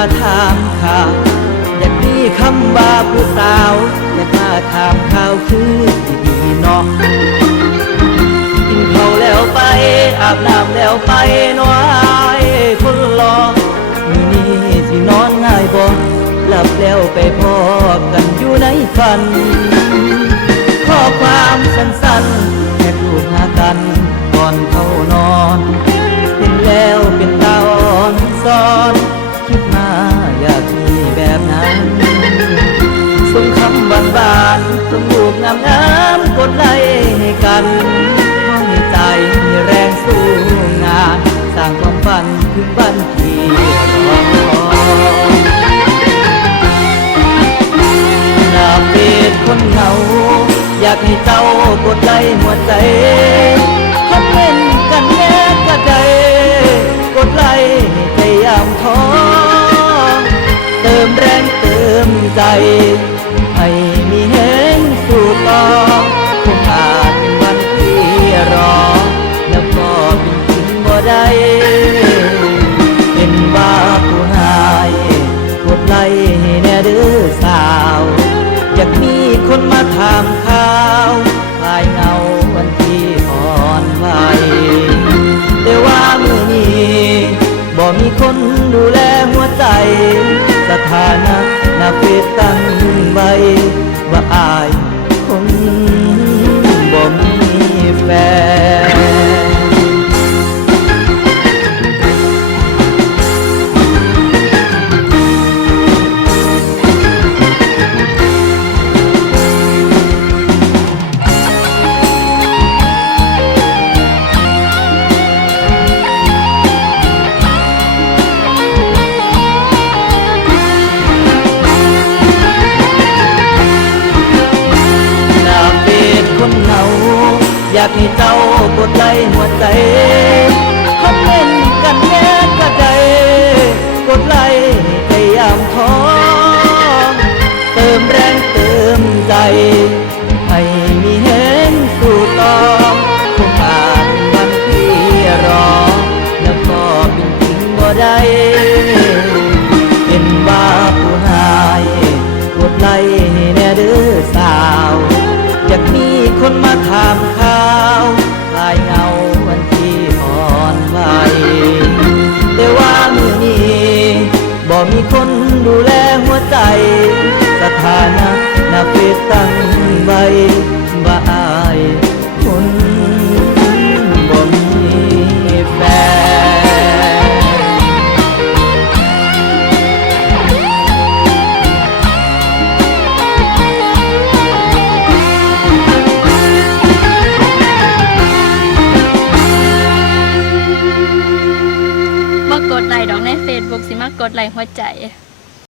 มาถามข่าวอยากมีคำว่าผู้สาว อยากมาถามข่าวคือสิดีเนาะกินข้าวแล้วไป อาบน้ำแล้วไปน้อยคนรอมือนี้สินอนง่ายบ่หลับแล้วไปพอกันอยู่ในฝัน ข้อความสั้นๆแค่พูดหากัน บานบานๆส่งรูปงามงามกดไลค์ให้กันให้ใจมีแรงสู้งานสร้างความฝันถึงบันที่รอหน้าเฟซคนเหงาอยากให้เจ้ากดไลค์หัวใจคอมเมนต์กันแน่ก็ไดกดไลค์ให้ใจยามท้อเติมแรงเติมใจให้ คนดูแลหัวใจ สถานะนาเฟตั้งไว้ว่าอาย อยากให้เจ้ากดไลค์หัวใจ คอมเมนต์กันแน่ก็ได้กดไลค์ให้ยามท้องเติมแรงเติมใจ ให้มีแห้งสู่ต่อคงอานวันที่รอ แล้วก็เป็นจริงบ่ได้ เป็นว่าผู้หายกดไลค์ สถานะน้าเฟซตั้งไว้ว่าอายคนบ่มีแฟนมากดไลค์ดอกใน Facebook สิมากดไลค์หัวใจ